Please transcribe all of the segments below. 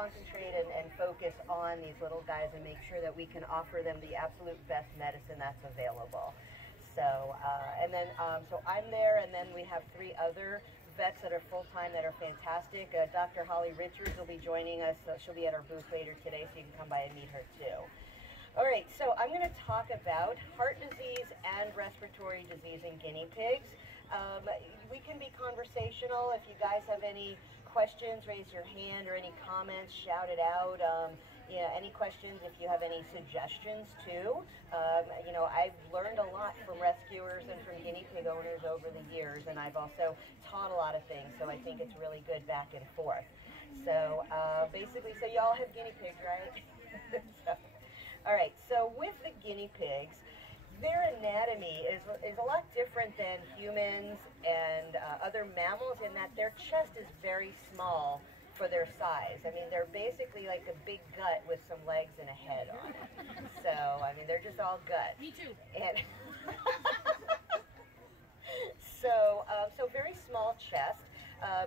concentrate and focus on these little guys and make sure that we can offer them the absolute best medicine that's available. So, so I'm there, and then we have 3 other vets that are full-time that are fantastic. Dr. Holly Richards will be joining us. She'll be at our booth later today, so you can come by and meet her too. All right, so I'm going to talk about heart disease and respiratory disease in guinea pigs. We can be conversational. If you guys have any questions, raise your hand, or any comments, shout it out. Yeah, any questions, if you have any suggestions too. You know, I've learned a lot from rescuers and from guinea pig owners over the years, and I've also taught a lot of things, so I think it's really good back and forth. So basically, so y'all have guinea pigs, right? All right, so with the guinea pigs, their anatomy is a lot different than humans and other mammals in that their chest is very small for their size. I mean, they're basically like a big gut with some legs and a head on it. So, I mean, they're just all gut. Me too. And so very small chest,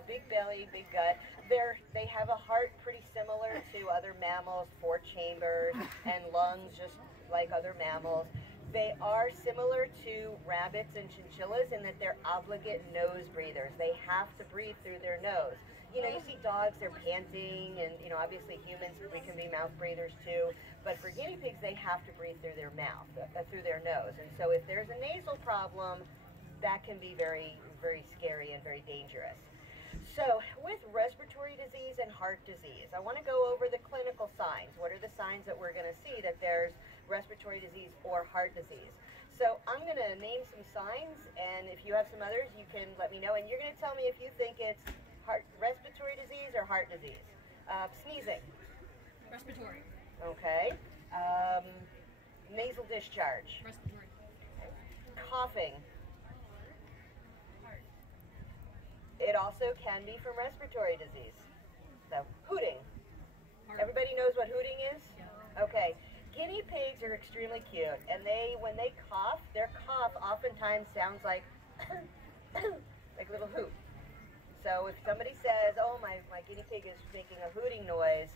big belly, big gut. They have a heart pretty similar to other mammals, 4 chambers, and lungs just like other mammals. They are similar to rabbits and chinchillas in that they're obligate nose breathers. They have to breathe through their nose. You know, you see dogs, they're panting, and, you know, obviously humans, we can be mouth breathers too. But for guinea pigs, they have to breathe through their mouth, through their nose. And so if there's a nasal problem, that can be very, very scary and very dangerous. So with respiratory disease and heart disease, I want to go over the clinical signs. What are the signs that we're going to see that there's respiratory disease or heart disease? So I'm going to name some signs, and if you have some others, you can let me know. And you're going to tell me if you think it's respiratory disease or heart disease. Sneezing. Respiratory. Okay. Nasal discharge. Respiratory. Coughing. Heart. It also can be from respiratory disease. So, hooting. Heart. Everybody knows what hooting is? Yeah. Okay. Guinea pigs are extremely cute, and when they cough, their cough oftentimes sounds like like a little hoot. So if somebody says, oh, my guinea pig is making a hooting noise,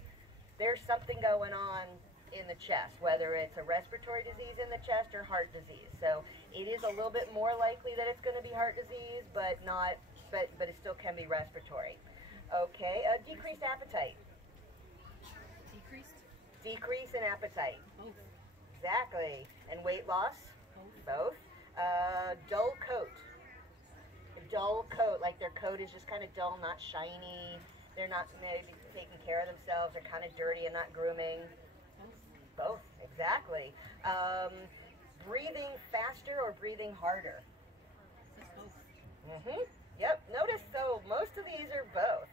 there's something going on in the chest, whether it's a respiratory disease in the chest or heart disease. So it is a little bit more likely that it's going to be heart disease, but it still can be respiratory. Okay, decreased appetite. Decreased? Decrease in appetite. Both. Exactly. And weight loss? Both. Dull coat. Dull coat, like their coat is just kind of dull, not shiny. They're not maybe taking care of themselves. They're kind of dirty and not grooming. Both, exactly. Breathing faster or breathing harder? That's both. Mm-hmm. Yep, notice, so most of these are both.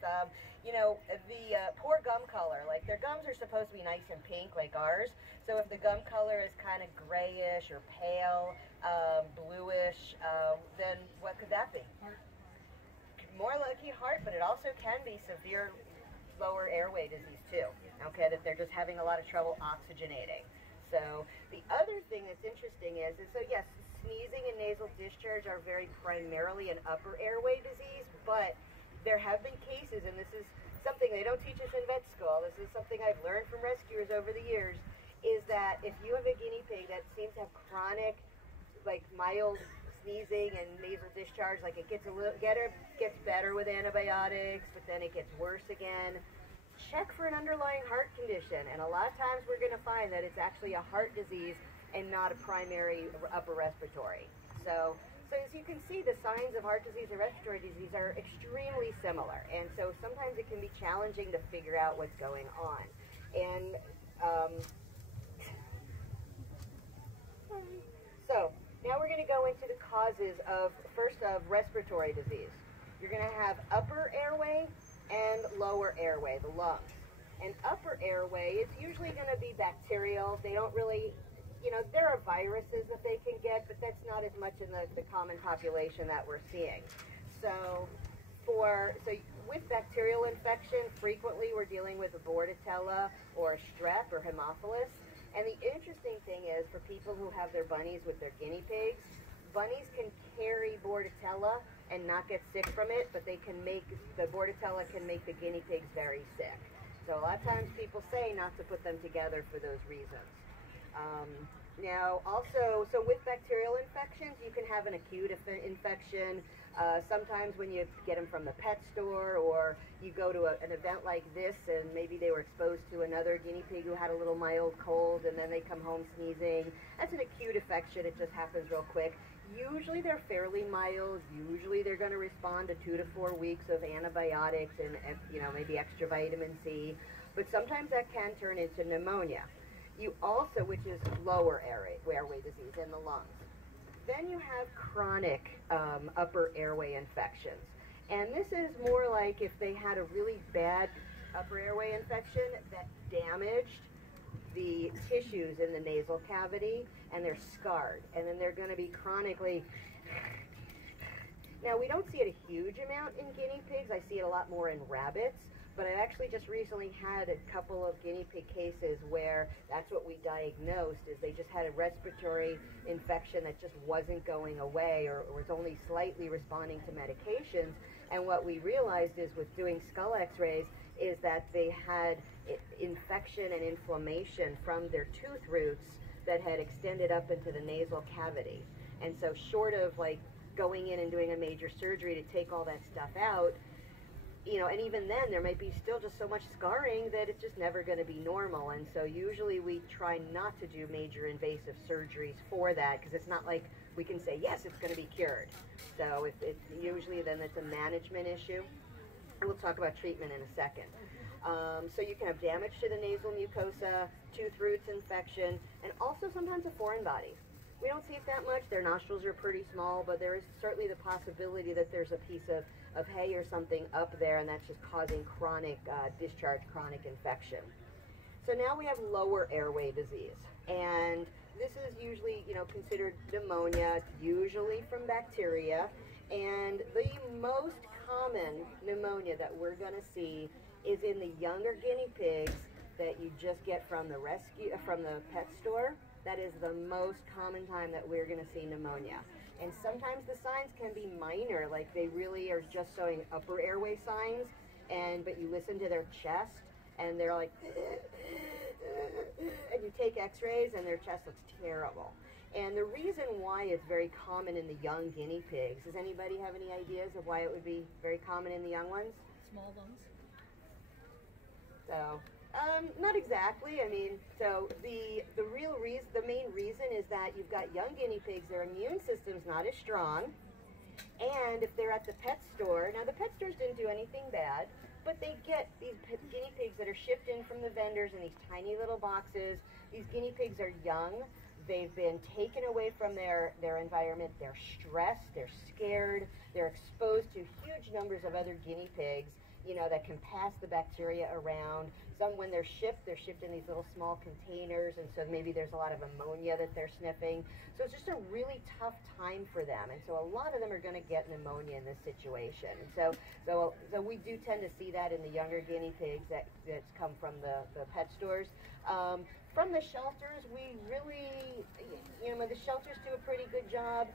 You know, the poor gum color, like their gums are supposed to be nice and pink like ours, so if the gum color is kind of grayish or pale, bluish, then what could that be? Heart. More likely heart, but it also can be severe lower airway disease too, okay, that they're just having a lot of trouble oxygenating. So the other thing that's interesting is so yes, sneezing and nasal discharge are very primarily an upper airway disease, but there have been cases, and this is something they don't teach us in vet school, this is something I've learned from rescuers over the years, is that if you have a guinea pig that seems to have chronic, like mild sneezing and nasal discharge, like it gets gets better with antibiotics, but then it gets worse again, check for an underlying heart condition, and a lot of times we're going to find that it's actually a heart disease and not a primary upper respiratory. So as you can see, the signs of heart disease and respiratory disease are extremely similar, and so sometimes it can be challenging to figure out what's going on. And so now we're going to go into the causes of respiratory disease. You're going to have upper airway and lower airway, the lungs. And upper airway is usually going to be bacterial. They don't really, you know, there are viruses that they can get, but that's not as much in the common population that we're seeing. So with bacterial infection, frequently we're dealing with a bordetella or a strep or Haemophilus. And the interesting thing is, for people who have their bunnies with their guinea pigs, bunnies can carry bordetella and not get sick from it, but the bordetella can make the guinea pigs very sick. So a lot of times people say not to put them together for those reasons. Now also, so with bacterial infections, you can have an acute infection. Sometimes when you get them from the pet store, or you go to an event like this and maybe they were exposed to another guinea pig who had a little mild cold and then they come home sneezing. That's an acute infection. It just happens real quick. Usually they're fairly mild. Usually they're going to respond to 2 to 4 weeks of antibiotics and maybe extra vitamin C. But sometimes that can turn into pneumonia. You also, which is lower airway disease in the lungs. Then you have chronic upper airway infections. And this is more like if they had a really bad upper airway infection that damaged the tissues in the nasal cavity and they're scarred. And then they're going to be chronically... Now, we don't see it a huge amount in guinea pigs. I see it a lot more in rabbits. But I actually just recently had a couple of guinea pig cases where that's what we diagnosed, is they just had a respiratory infection that just wasn't going away or was only slightly responding to medications. And what we realized is with doing skull x-rays is that they had infection and inflammation from their tooth roots that had extended up into the nasal cavity. And so short of like going in and doing a major surgery to take all that stuff out, and even then there might be still just so much scarring that it's just never going to be normal. And so usually we try not to do major invasive surgeries for that, because it's not like we can say, yes, it's going to be cured. So it's usually then it's a management issue. And we'll talk about treatment in a second. So you can have damage to the nasal mucosa, tooth roots infection, and also sometimes a foreign body. We don't see it that much. Their nostrils are pretty small, but there is certainly the possibility that there's a piece of hay or something up there, and that's just causing chronic discharge, chronic infection. So now we have lower airway disease, and this is usually, considered pneumonia, usually from bacteria, and the most common pneumonia that we're going to see is in the younger guinea pigs that you just get from the pet store. That is the most common time that we're going to see pneumonia. And sometimes the signs can be minor, like they really are just showing upper airway signs, but you listen to their chest and they're like, and you take x-rays and their chest looks terrible. And the reason why it's very common in the young guinea pigs, does anybody have any ideas of why it would be very common in the young ones? Small lungs. So, not exactly. I mean, so the main reason is that you've got young guinea pigs, their immune system's not as strong, and if they're at the pet store, now the pet stores didn't do anything bad, but they get these guinea pigs that are shipped in from the vendors in these tiny little boxes. These guinea pigs are young. They've been taken away from their environment. They're stressed. They're scared. They're exposed to huge numbers of other guinea pigs, that can pass the bacteria around. Some, when they're shipped in these little small containers, and so maybe there's a lot of ammonia that they're sniffing. So it's just a really tough time for them, and so a lot of them are going to get pneumonia in this situation. And so we do tend to see that in the younger guinea pigs that's come from the pet stores. From the shelters, we really, the shelters do a pretty good job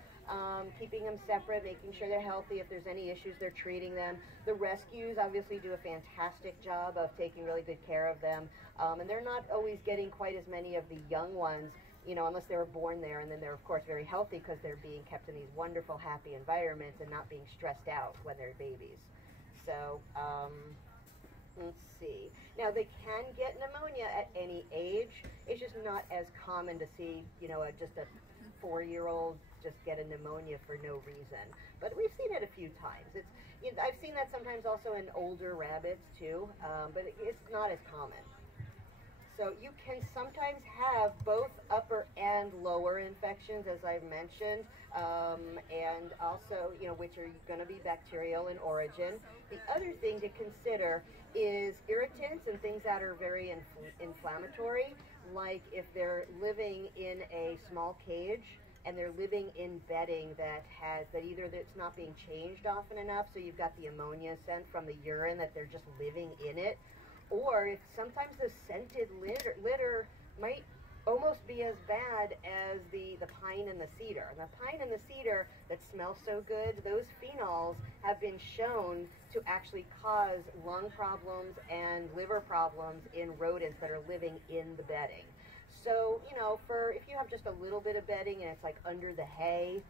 keeping them separate, making sure they're healthy. If there's any issues, they're treating them. The rescues obviously do a fantastic job of taking really good care of them. And they're not always getting quite as many of the young ones, unless they were born there, and then they're of course very healthy because they're being kept in these wonderful, happy environments and not being stressed out when they're babies. So, let's see. Now, they can get pneumonia at any age. It's just not as common to see, just a 4-year-old just get a pneumonia for no reason. But we've seen it a few times. I've seen that sometimes also in older rabbits too, but it's not as common. So you can sometimes have both upper and lower infections, as I've mentioned, and also, which are going to be bacterial in origin. The other thing to consider is irritants and things that are very inflammatory, like if they're living in a small cage and they're living in bedding that either it's not being changed often enough, so you've got the ammonia scent from the urine that they're just living in it, or if sometimes the scented litter might almost be as bad as the pine and the cedar. And the pine and the cedar that smell so good, those phenols have been shown to actually cause lung problems and liver problems in rodents that are living in the bedding. So, you know, if you have just a little bit of bedding and it's like under the hay,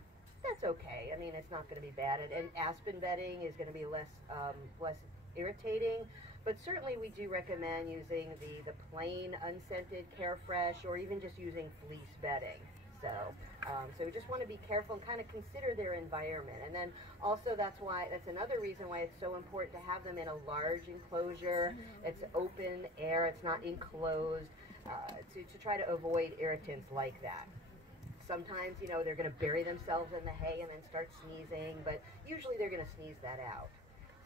that's okay. I mean, it's not going to be bad. And aspen bedding is going to be less irritating. But certainly we do recommend using the plain unscented Carefresh, or even just using fleece bedding. So we just want to be careful and kind of consider their environment. And then also that's another reason why it's so important to have them in a large enclosure. It's open air, it's not enclosed, to try to avoid irritants like that. Sometimes, you know, they're going to bury themselves in the hay and then start sneezing, but usually they're going to sneeze that out.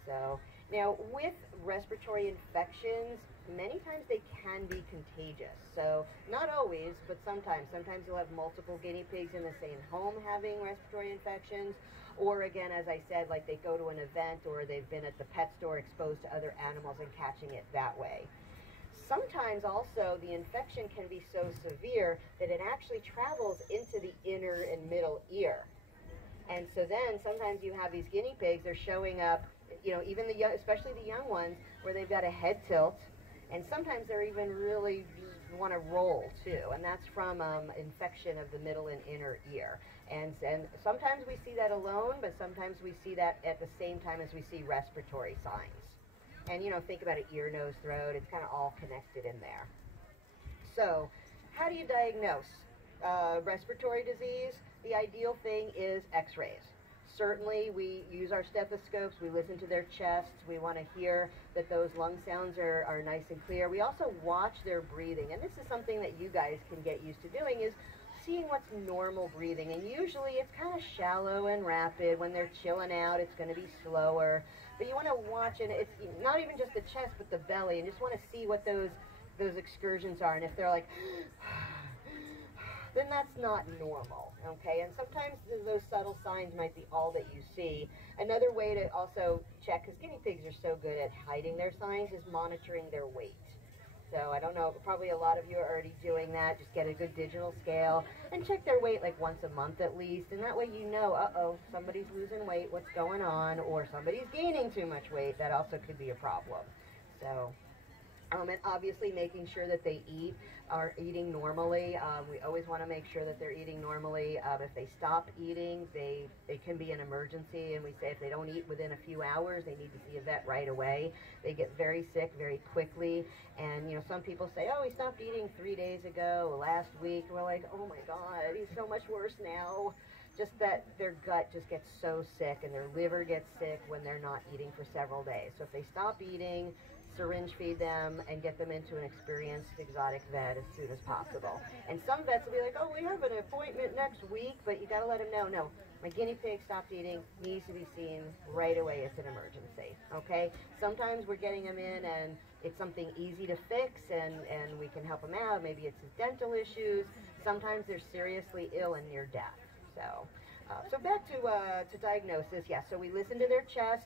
So now, with respiratory infections, many times they can be contagious. So not always, but sometimes. Sometimes you'll have multiple guinea pigs in the same home having respiratory infections. Or again, as I said, like they go to an event or they've been at the pet store exposed to other animals and catching it that way. Sometimes also the infection can be so severe that it actually travels into the inner and middle ear. And so then sometimes you have these guinea pigs, they're showing up, you know, even the young, especially the young ones, where they've got a head tilt, and sometimes they're even really want to roll too, and that's from infection of the middle and inner ear. And sometimes we see that alone, but sometimes we see that at the same time as we see respiratory signs. And, you know, think about it, ear, nose, throat, it's kind of all connected in there. So, how do you diagnose respiratory disease? The ideal thing is x-rays. Certainly, we use our stethoscopes, we listen to their chests, we want to hear that those lung sounds are nice and clear. We also watch their breathing, and this is something that you guys can get used to doing, is seeing what's normal breathing. And usually it's kind of shallow and rapid. When they're chilling out, it's going to be slower. But you want to watch, and it's not even just the chest, but the belly, and just want to see what those excursions are. And if they're like, then that's not normal, okay? And sometimes those subtle signs might be all that you see. Another way to also check, because guinea pigs are so good at hiding their signs, is monitoring their weight. So I don't know, probably a lot of you are already doing that. Just get a good digital scale and check their weight like once a month at least. And that way you know, uh-oh, somebody's losing weight, what's going on? Or somebody's gaining too much weight. That also could be a problem. So, and obviously making sure that they are eating normally. We always want to make sure that they're eating normally. If they stop eating, it can be an emergency, and we say if they don't eat within a few hours, they need to see a vet right away. They get very sick very quickly, and you know, some people say, oh, he stopped eating 3 days ago, last week, and we're like, oh my God, he's so much worse now. Just that their gut just gets so sick, and their liver gets sick when they're not eating for several days. So if they stop eating, syringe feed them and get them into an experienced exotic vet as soon as possible. And some vets will be like, oh, we have an appointment next week, but you got to let them know, no, my guinea pig stopped eating, needs to be seen right away. It's an emergency, okay? Sometimes we're getting them in and it's something easy to fix and we can help them out. Maybe it's dental issues. Sometimes they're seriously ill and near death. So back to diagnosis. Yeah, so we listen to their chest.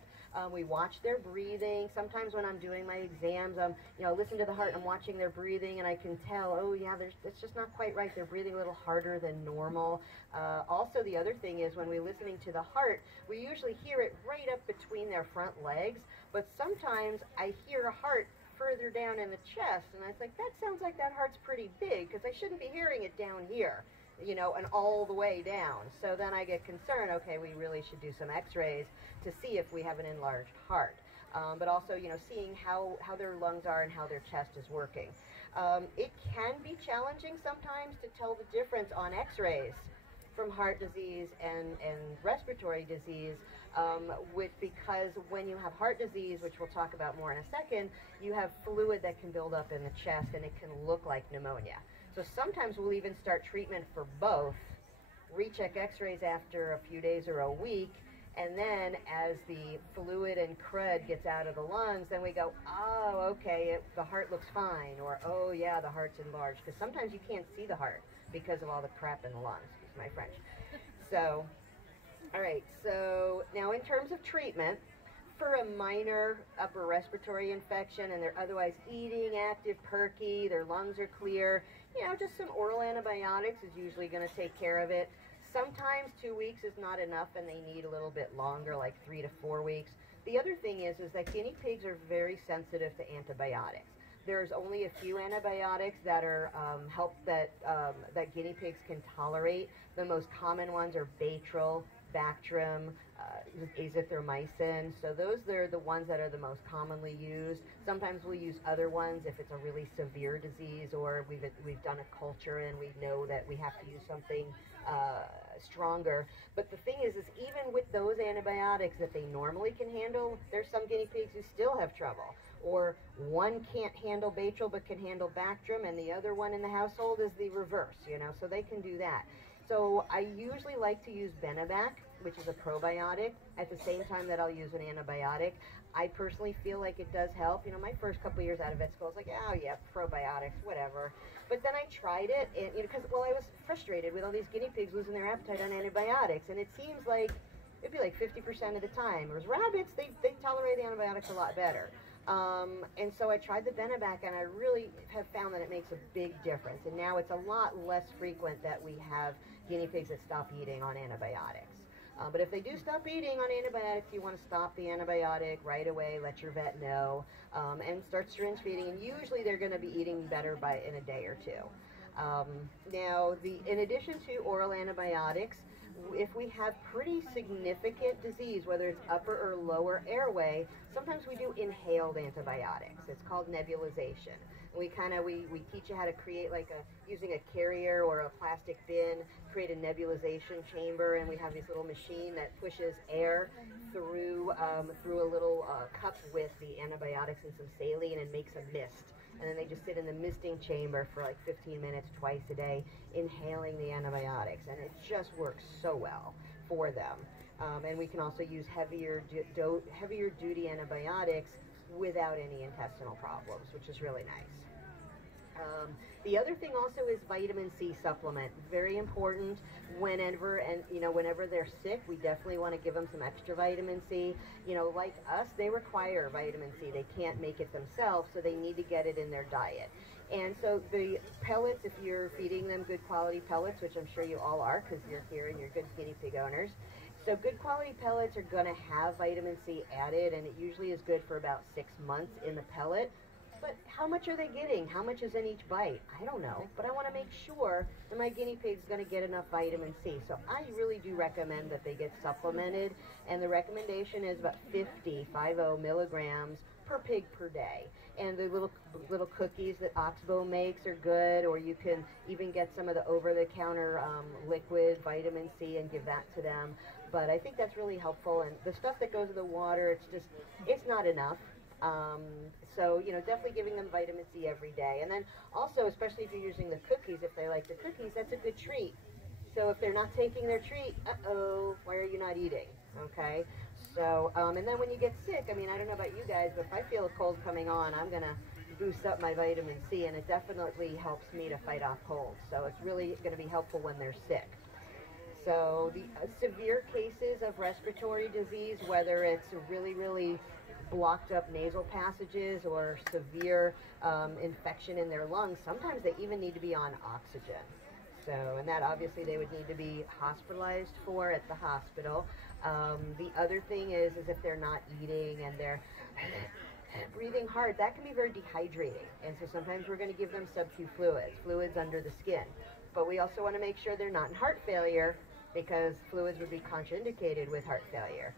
We watch their breathing. Sometimes when I'm doing my exams, you know, listen to the heart. I'm watching their breathing, and I can tell, oh yeah, it's just not quite right. They're breathing a little harder than normal. Also, the other thing is when we're listening to the heart, we usually hear it right up between their front legs. But sometimes I hear a heart further down in the chest, and I was like, that sounds like that heart's pretty big, because I shouldn't be hearing it down here, you know, and all the way down. So then I get concerned, okay, we really should do some x-rays to see if we have an enlarged heart. But also, you know, seeing how their lungs are and how their chest is working. It can be challenging sometimes to tell the difference on x-rays from heart disease and respiratory disease, because when you have heart disease, which we'll talk about more in a second, you have fluid that can build up in the chest and it can look like pneumonia. So sometimes we'll even start treatment for both, recheck x-rays after a few days or a week, and then as the fluid and crud gets out of the lungs, then we go, oh, okay, the heart looks fine, or oh yeah, the heart's enlarged, because sometimes you can't see the heart because of all the crap in the lungs, excuse my French. So, all right, so now in terms of treatment, for a minor upper respiratory infection and they're otherwise eating, active, perky, their lungs are clear, just some oral antibiotics is usually going to take care of it. Sometimes 2 weeks is not enough and they need a little bit longer, like 3 to 4 weeks. The other thing is that guinea pigs are very sensitive to antibiotics. There's only a few antibiotics that are that guinea pigs can tolerate. The most common ones are Bacterial, Bactrim, azithromycin. So those are the ones that are the most commonly used. Sometimes we'll use other ones if it's a really severe disease, or we've done a culture and we know that we have to use something stronger. But the thing is even with those antibiotics that they normally can handle, there's some guinea pigs who still have trouble. Or one can't handle Bacterial but can handle Bactrim, and the other one in the household is the reverse, so they can do that. So I usually like to use Benebac, which is a probiotic, at the same time that I'll use an antibiotic. I personally feel like it does help. My first couple years out of vet school, I was like, oh yeah, probiotics, whatever. But then I tried it, and because I was frustrated with all these guinea pigs losing their appetite on antibiotics, and it seems like it'd be like 50% of the time. Whereas rabbits, they tolerate the antibiotics a lot better. And so I tried the Benebac, and I really have found that it makes a big difference. And now it's a lot less frequent that we have guinea pigs that stop eating on antibiotics. But if they do stop eating on antibiotics, you want to stop the antibiotic right away, let your vet know, and start syringe feeding. And usually they're going to be eating better in a day or two. Now, in addition to oral antibiotics, if we have pretty significant disease, whether it's upper or lower airway, sometimes we do inhaled antibiotics. It's called nebulization. We teach you how to create using a carrier or a plastic bin, create a nebulization chamber, and we have this little machine that pushes air through a little cup with the antibiotics and some saline and makes a mist. And then they just sit in the misting chamber for like 15 minutes twice a day, inhaling the antibiotics, and it just works so well for them. And we can also use heavier duty antibiotics without any intestinal problems, which is really nice. The other thing also is vitamin C supplement. Very important whenever they're sick. We definitely want to give them some extra vitamin C. Like us, they require vitamin C. They can't make it themselves, so they need to get it in their diet. And so the pellets, if you're feeding them good quality pellets, which I'm sure you all are because you're here and you're good guinea pig owners, so good quality pellets are going to have vitamin C added, and it usually is good for about 6 months in the pellet. But how much are they getting? How much is in each bite? I don't know, but I want to make sure that my guinea pig's going to get enough vitamin C. So I really do recommend that they get supplemented, and the recommendation is about 50 milligrams per pig per day. And the little cookies that Oxbow makes are good, or you can even get some of the over-the-counter liquid vitamin C and give that to them. But I think that's really helpful, and the stuff that goes in the water, it's not enough. So definitely giving them vitamin C every day. And then also, especially if you're using the cookies, if they like the cookies, that's a good treat. So if they're not taking their treat, why are you not eating? Okay. So, and then when you get sick, I don't know about you guys, but if I feel a cold coming on, I'm going to boost up my vitamin C, and it definitely helps me to fight off colds. So it's really going to be helpful when they're sick. So the severe cases of respiratory disease, whether it's really, really blocked up nasal passages or severe infection in their lungs, sometimes they even need to be on oxygen. So, and that obviously they would need to be hospitalized for at the hospital. The other thing is if they're not eating and they're breathing hard, that can be very dehydrating. And so sometimes we're going to give them sub-Q fluids under the skin. But we also want to make sure they're not in heart failure, because fluids would be contraindicated with heart failure.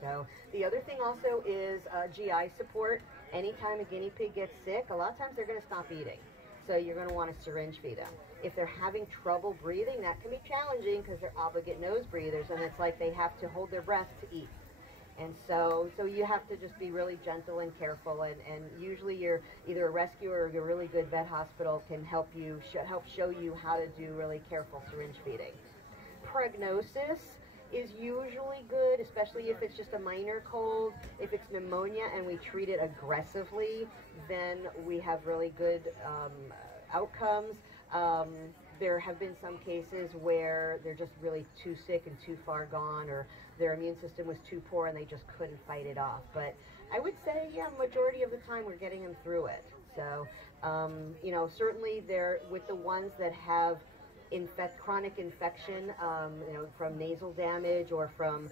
So the other thing also is GI support. Anytime a guinea pig gets sick, a lot of times they're going to stop eating. So you're going to want to syringe feed them. If they're having trouble breathing, that can be challenging because they're obligate nose breathers, and it's like they have to hold their breath to eat. And so you have to just be really gentle and careful, and usually you're either a rescuer or a really good vet hospital can help show you how to do really careful syringe feeding. Prognosis is usually good, especially if it's just a minor cold. If it's pneumonia and we treat it aggressively, then we have really good outcomes. There have been some cases where they're just really too sick and too far gone, or their immune system was too poor and they just couldn't fight it off. But I would say, yeah, majority of the time we're getting them through it. So, you know, certainly they're with the ones that have chronic infection, you know, from nasal damage or from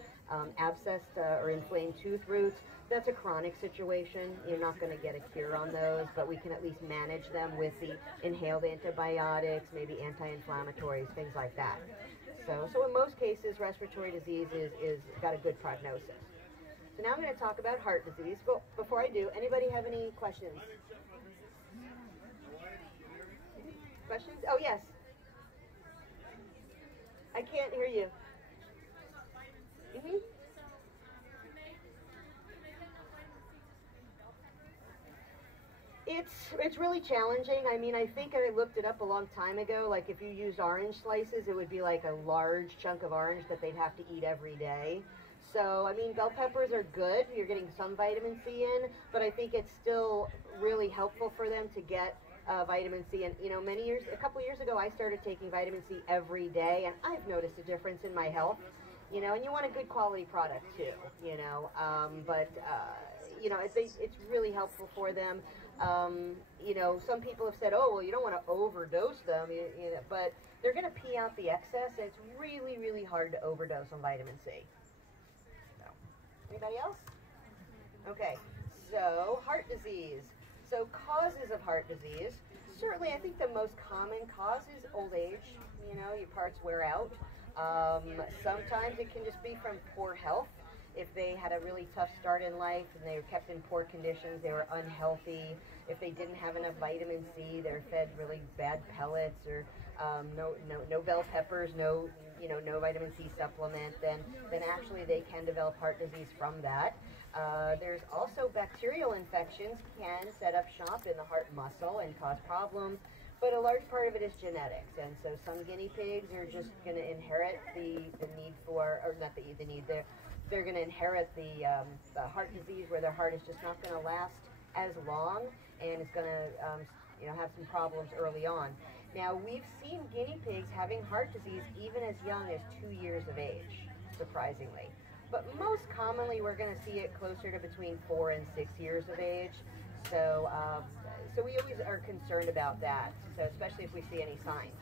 abscessed or inflamed tooth roots. That's a chronic situation. You're not going to get a cure on those, but we can at least manage them with the inhaled antibiotics, maybe anti-inflammatories, things like that. So in most cases, respiratory disease is got a good prognosis. So now I'm going to talk about heart disease. But before I do, anybody have any questions? Questions? Oh, yes. I can't hear you. Mm-hmm. It's really challenging. I mean, I think I looked it up a long time ago. Like if you used orange slices, it would be like a large chunk of orange that they'd have to eat every day. So, I mean, bell peppers are good. You're getting some vitamin C in, but I think it's still really helpful for them to get vitamin C. And, you know, a couple years ago, I started taking vitamin C every day, and I've noticed a difference in my health, you know, and you want a good quality product too, you know, you know, it's really helpful for them. You know, some people have said, oh, well, you don't want to overdose them, you know, but they're going to pee out the excess, and it's really, really hard to overdose on vitamin C. So, anybody else? Okay, so heart disease. So causes of heart disease. Certainly, I think the most common cause is old age. You know, your parts wear out. Sometimes it can just be from poor health. If they had a really tough start in life and they were kept in poor conditions, they were unhealthy. If they didn't have enough vitamin C, they're fed really bad pellets or no bell peppers, no vitamin C supplement, then actually they can develop heart disease from that. There's also bacterial infections can set up shop in the heart muscle and cause problems, but a large part of it is genetics. And so some guinea pigs are just going to inherit the need for, or not the need, they're going to inherit the heart disease where their heart is just not going to last as long and it's going to have some problems early on. Now, we've seen guinea pigs having heart disease even as young as 2 years of age, surprisingly. But most commonly, we're going to see it closer to between 4 and 6 years of age. So we always are concerned about that, so especially if we see any signs.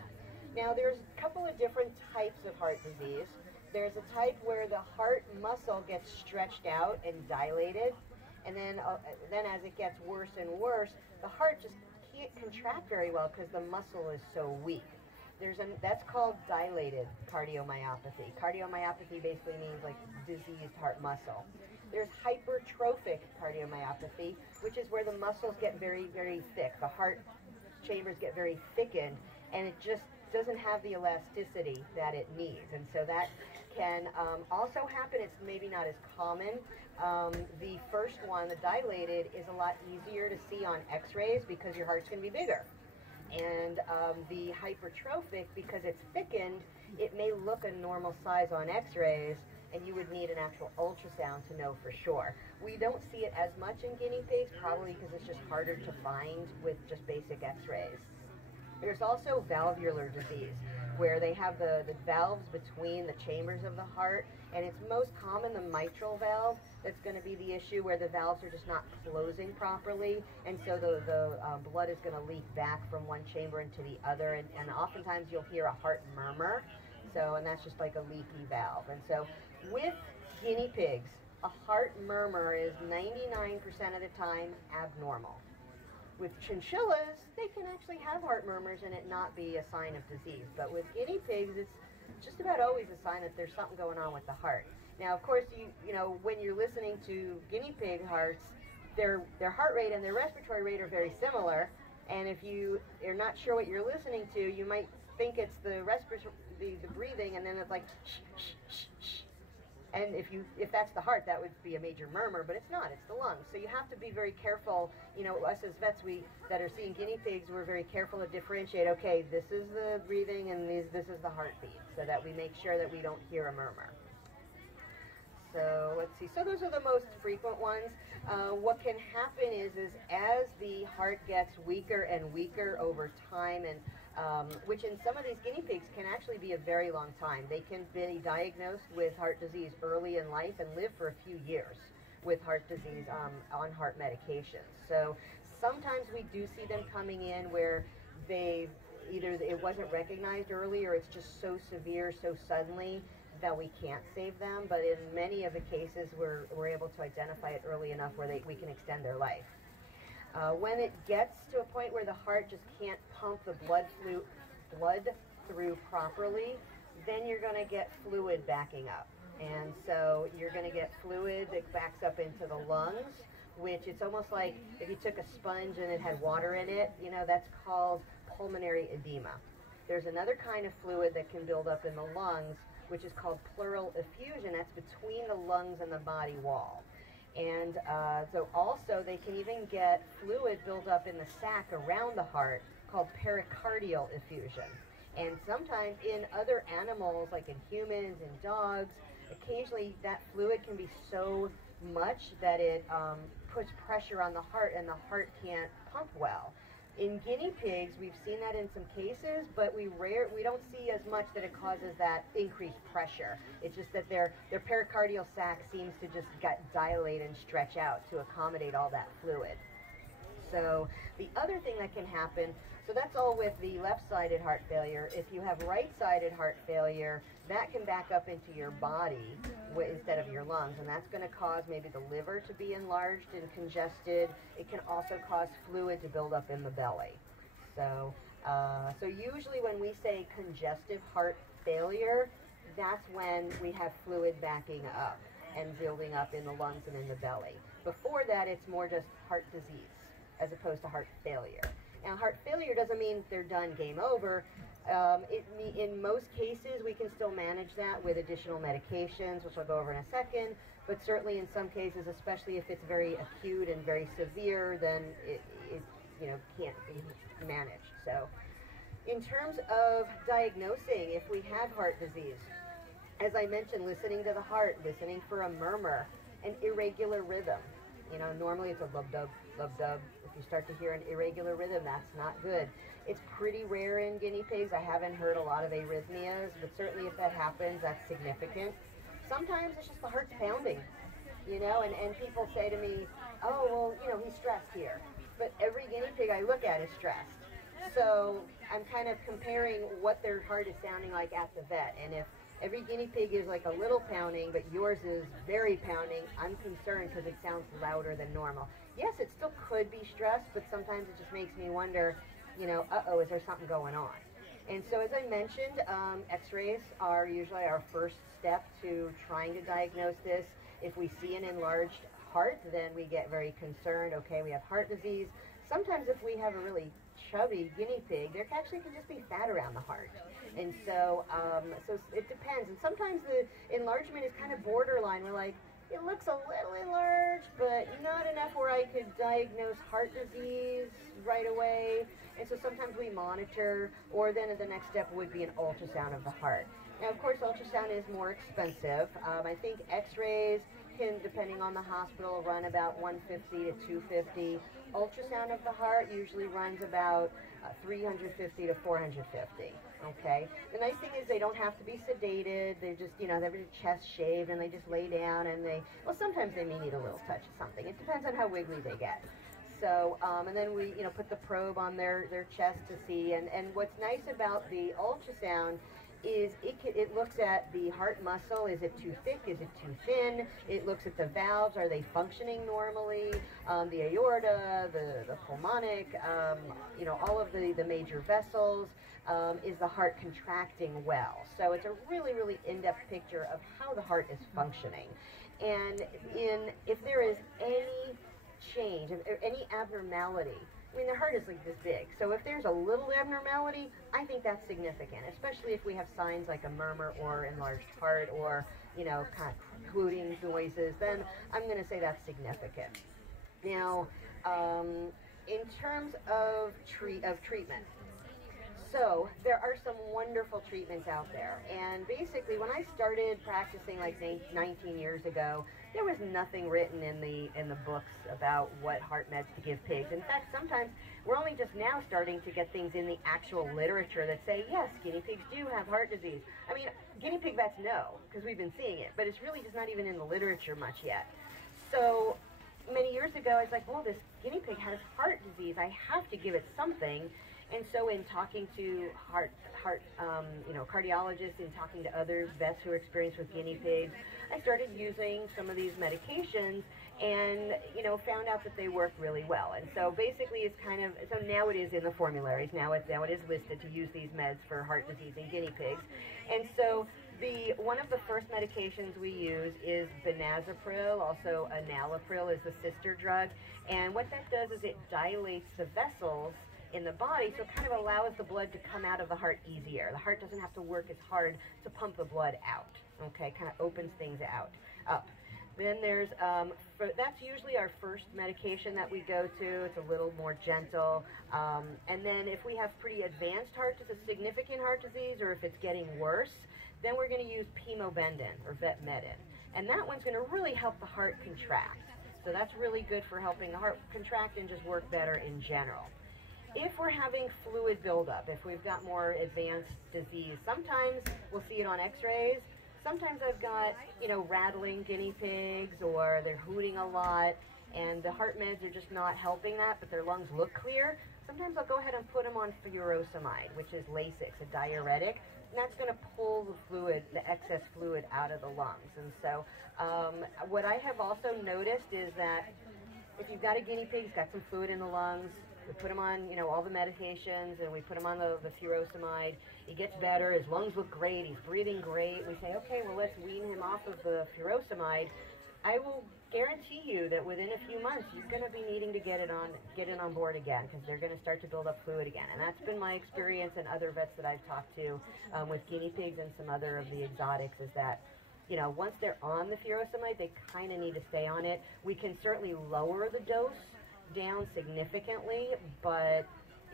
Now, there's a couple of different types of heart disease. There's a type where the heart muscle gets stretched out and dilated, and then as it gets worse and worse, the heart just can't contract very well because the muscle is so weak. That's called dilated cardiomyopathy. Cardiomyopathy basically means like diseased heart muscle. There's hypertrophic cardiomyopathy, which is where the muscles get very, very thick. The heart chambers get very thickened, and it just doesn't have the elasticity that it needs. And so that can also happen. It's maybe not as common. The first one, the dilated, is a lot easier to see on x-rays because your heart's going to be bigger. And the hypertrophic, because it's thickened, it may look a normal size on x-rays, and you would need an actual ultrasound to know for sure. We don't see it as much in guinea pigs, probably because it's just harder to find with just basic x-rays. There's also valvular disease, where they have the valves between the chambers of the heart, and it's most common the mitral valve that's going to be the issue, where the valves are just not closing properly, and so the blood is going to leak back from one chamber into the other, and oftentimes you'll hear a heart murmur, and that's just like a leaky valve. And so with guinea pigs, a heart murmur is 99% of the time abnormal. With chinchillas, they can actually have heart murmurs and it not be a sign of disease. But with guinea pigs, it's just about always a sign that there's something going on with the heart. Now, of course, you know, when you're listening to guinea pig hearts, their heart rate and their respiratory rate are very similar. And if you are not sure what you're listening to, you might think it's the breathing, and then it's like shh, shh, shh, shh. And if that's the heart, that would be a major murmur, but it's not, it's the lungs. So you have to be very careful. You know, us as vets that are seeing guinea pigs, we're very careful to differentiate, okay, this is the breathing and this is the heartbeat, so that we make sure that we don't hear a murmur. So let's see, so those are the most frequent ones. What can happen is as the heart gets weaker and weaker over time, and which in some of these guinea pigs can actually be a very long time. They can be diagnosed with heart disease early in life and live for a few years with heart disease on heart medications. So Sometimes we do see them coming in where either it wasn't recognized earlier, it's just so severe, so suddenly that we can't save them. But in many of the cases, we're able to identify it early enough where we can extend their life. When it gets to a point where the heart just can't pump the blood through properly, then you're going to get fluid backing up. And so you're going to get fluid that backs up into the lungs, which it's almost like if you took a sponge and it had water in it, you know, that's called pulmonary edema. There's another kind of fluid that can build up in the lungs, which is called pleural effusion. That's between the lungs and the body wall. And so also they can even get fluid built up in the sac around the heart called pericardial effusion. And sometimes in other animals, like in humans and dogs, occasionally that fluid can be so much that it puts pressure on the heart and the heart can't pump well. In guinea pigs, we've seen that in some cases, but we don't see as much that it causes that increased pressure. It's just that their pericardial sac seems to just get dilate and stretch out to accommodate all that fluid. So the other thing that can happen, so that's all with the left-sided heart failure. If you have right-sided heart failure, that can back up into your body instead of your lungs, and that's going to cause maybe the liver to be enlarged and congested. It can also cause fluid to build up in the belly. So, so usually when we say congestive heart failure, that's when we have fluid backing up and building up in the lungs and in the belly. Before that, it's more just heart disease as opposed to heart failure. Now, heart failure doesn't mean they're done, game over. In most cases, we can still manage that with additional medications, which I'll go over in a second, but certainly in some cases, especially if it's very acute and very severe, then it can't be managed. So in terms of diagnosing if we have heart disease, as I mentioned, listening to the heart, listening for a murmur, an irregular rhythm. You know, normally it's a lub-dub, lub-dub. If you start to hear an irregular rhythm, that's not good. It's pretty rare in guinea pigs. I haven't heard a lot of arrhythmias, but certainly if that happens, that's significant. Sometimes it's just the heart's pounding, you know, and people say to me, oh, well, you know, he's stressed here. But every guinea pig I look at is stressed. So I'm kind of comparing what their heart is sounding like at the vet. And if every guinea pig is like a little pounding, but yours is very pounding, I'm concerned because it sounds louder than normal. Yes, it still could be stress, but sometimes it just makes me wonder, you know, uh-oh, is there something going on? And so as I mentioned, x-rays are usually our first step to trying to diagnose this. If we see an enlarged heart, then we get very concerned. Okay, we have heart disease. Sometimes if we have a really chubby guinea pig, there actually can just be fat around the heart. And so, so it depends. And sometimes the enlargement is kind of borderline. We're like, it looks a little enlarged, but not enough where I could diagnose heart disease right away. And so sometimes we monitor, or then the next step would be an ultrasound of the heart. Now, of course, ultrasound is more expensive. I think x-rays can, depending on the hospital, run about $150 to $250. Ultrasound of the heart usually runs about $350 to $450. Okay. The nice thing is they don't have to be sedated. They just, you know, they have their chest shaved and they just lay down and well, sometimes they may need a little touch of something. It depends on how wiggly they get. So, and then we, you know, put the probe on their chest to see. And what's nice about the ultrasound is it looks at the heart muscle. Is it too thick? Is it too thin? It looks at the valves. Are they functioning normally? The aorta, the pulmonic, you know, all of the major vessels. Is the heart contracting well? So it's a really, really in-depth picture of how the heart is functioning. And if there is any change, any abnormality, I mean, the heart is like this big. So if there's a little abnormality, I think that's significant, especially if we have signs like a murmur or enlarged heart or, you know, kind of hooting noises, then I'm going to say that's significant. Now, in terms of treatment, so there are some wonderful treatments out there. And basically, when I started practicing like 19 years ago, there was nothing written in the books about what heart meds to give pigs. In fact, sometimes we're only just now starting to get things in the actual literature that say, yes, guinea pigs do have heart disease. I mean, guinea pig vets know, because we've been seeing it, but it's really just not even in the literature much yet. So many years ago, I was like, well, this guinea pig has heart disease. I have to give it something. And so in talking to cardiologists and talking to other vets who are experienced with guinea pigs, I started using some of these medications and, found out that they work really well. And so basically it's so now it is in the formularies. Now it is listed to use these meds for heart disease in guinea pigs. And so one of the first medications we use is benazepril, also enalapril is the sister drug. And what that does is it dilates the vessels in the body, so it kind of allows the blood to come out of the heart easier. The heart doesn't have to work as hard to pump the blood out. Okay, kind of opens things up. Then there's, that's usually our first medication that we go to. It's a little more gentle. And then if we have pretty advanced significant heart disease, or if it's getting worse, then we're going to use pimobendin or vetmedin. And that one's going to really help the heart contract. So that's really good for helping the heart contract and just work better in general. If we're having fluid buildup, if we've got more advanced disease, sometimes we'll see it on x-rays. Sometimes I've got, rattling guinea pigs, or they're hooting a lot, and the heart meds are just not helping that, but their lungs look clear. Sometimes I'll go ahead and put them on furosemide, which is Lasix, a diuretic, and that's going to pull the fluid, the excess fluid out of the lungs. And so what I have also noticed is that if you've got a guinea pig, it's got some fluid in the lungs, we put him on, all the medications, and we put him on the furosemide. He gets better. His lungs look great. He's breathing great. We say, okay, well, let's wean him off of the furosemide. I will guarantee you that within a few months, you're going to be needing to get it on board again, because they're going to start to build up fluid again. And that's been my experience, and other vets that I've talked to with guinea pigs and some other of the exotics, is that once they're on the furosemide, they kind of need to stay on it. We can certainly lower the dose down significantly, but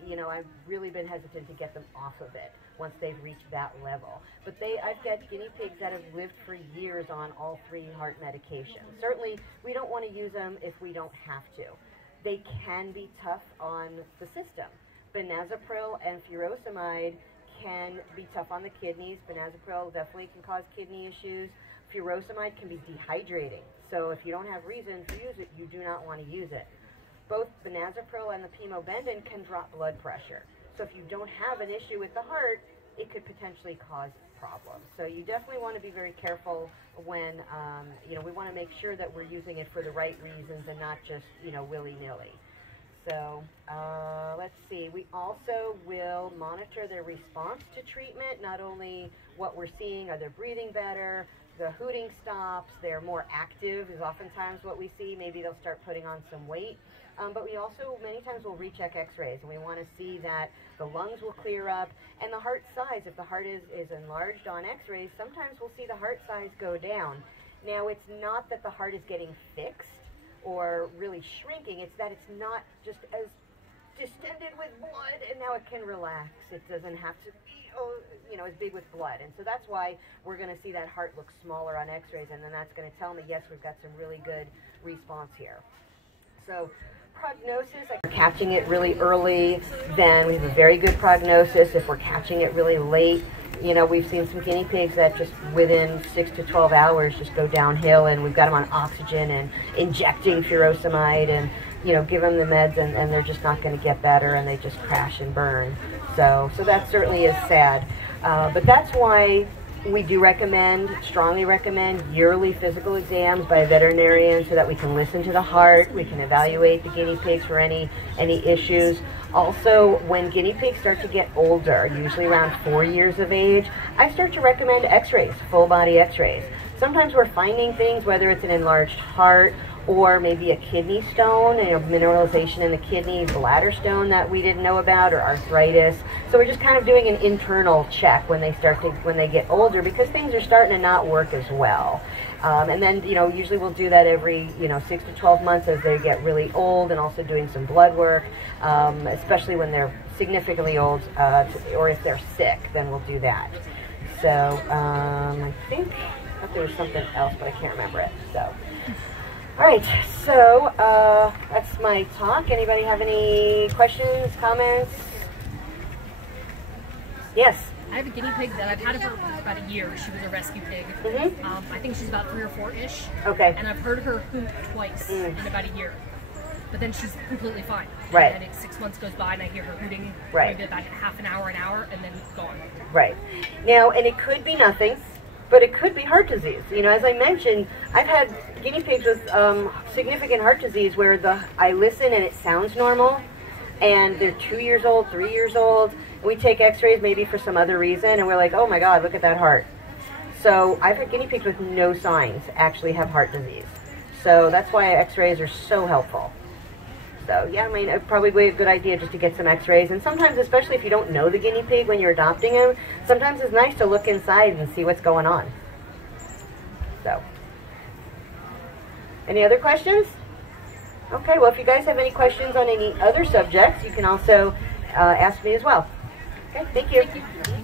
I've really been hesitant to get them off of it once they've reached that level. But I've got guinea pigs that have lived for years on all three heart medications. Certainly, we don't want to use them if we don't have to. They can be tough on the system. Benazepril and furosemide can be tough on the kidneys. Benazepril definitely can cause kidney issues. Furosemide can be dehydrating. So if you don't have reason to use it, you do not want to use it. Both benazepril and the pimobendin can drop blood pressure. So if you don't have an issue with the heart, it could potentially cause problems. So you definitely want to be very careful when, we want to make sure that we're using it for the right reasons and not just, willy-nilly. So let's see. We also will monitor their response to treatment, not only what we're seeing, are they breathing better, the hooting stops, they're more active is oftentimes what we see. Maybe they'll start putting on some weight. But we also, many times, will recheck x-rays, and we want to see that the lungs will clear up, and the heart size, if the heart is enlarged on x-rays, sometimes we'll see the heart size go down. Now, it's not that the heart is getting fixed or really shrinking, it's that it's not just as distended with blood, and now it can relax. It doesn't have to be, as big with blood. And so that's why we're going to see that heart look smaller on x-rays, and then that's going to tell me, yes, we've got some really good response here. So prognosis, if we're catching it really early, then we have a very good prognosis. If we're catching it really late, we've seen some guinea pigs that just within 6 to 12 hours just go downhill, and we've got them on oxygen and injecting furosemide and, give them the meds, and they're just not going to get better, and they just crash and burn. So that certainly is sad. But that's why we do strongly recommend yearly physical exams by a veterinarian, so that we can listen to the heart, we can evaluate the guinea pigs for any issues. Also, when guinea pigs start to get older, usually around 4 years of age, I start to recommend x-rays, full body x-rays. Sometimes we're finding things, whether it's an enlarged heart or maybe a kidney stone, mineralization in the kidney, bladder stone that we didn't know about, or arthritis. So we're just kind of doing an internal check when they get older, because things are starting to not work as well. And then, usually we'll do that every, 6 to 12 months as they get really old, and also doing some blood work, especially when they're significantly old, or if they're sick, then we'll do that. So I thought there was something else, but I can't remember it. So. All right, so that's my talk. Anybody have any questions, comments? Yes? I have a guinea pig that I've had her for about a year. She was a rescue pig. I think she's about 3 or 4-ish. Okay. And I've heard her hoot twice in about a year. But then she's completely fine. Right. And then 6 months goes by and I hear her hooting Right. maybe about half an hour, and then gone. Right. Now, and it could be nothing, but it could be heart disease. You know, as I mentioned, I've had guinea pigs with significant heart disease where I listen and it sounds normal, and they're 2 years old, 3 years old. We take x-rays maybe for some other reason, and we're like, oh my God, look at that heart. So I've had guinea pigs with no signs actually have heart disease. So that's why x-rays are so helpful. So yeah, I mean, it's probably a good idea just to get some x-rays. And sometimes, especially if you don't know the guinea pig when you're adopting him, sometimes it's nice to look inside and see what's going on. So, any other questions? Okay, well, if you guys have any questions on any other subjects, you can also ask me as well. Okay, thank you. Thank you.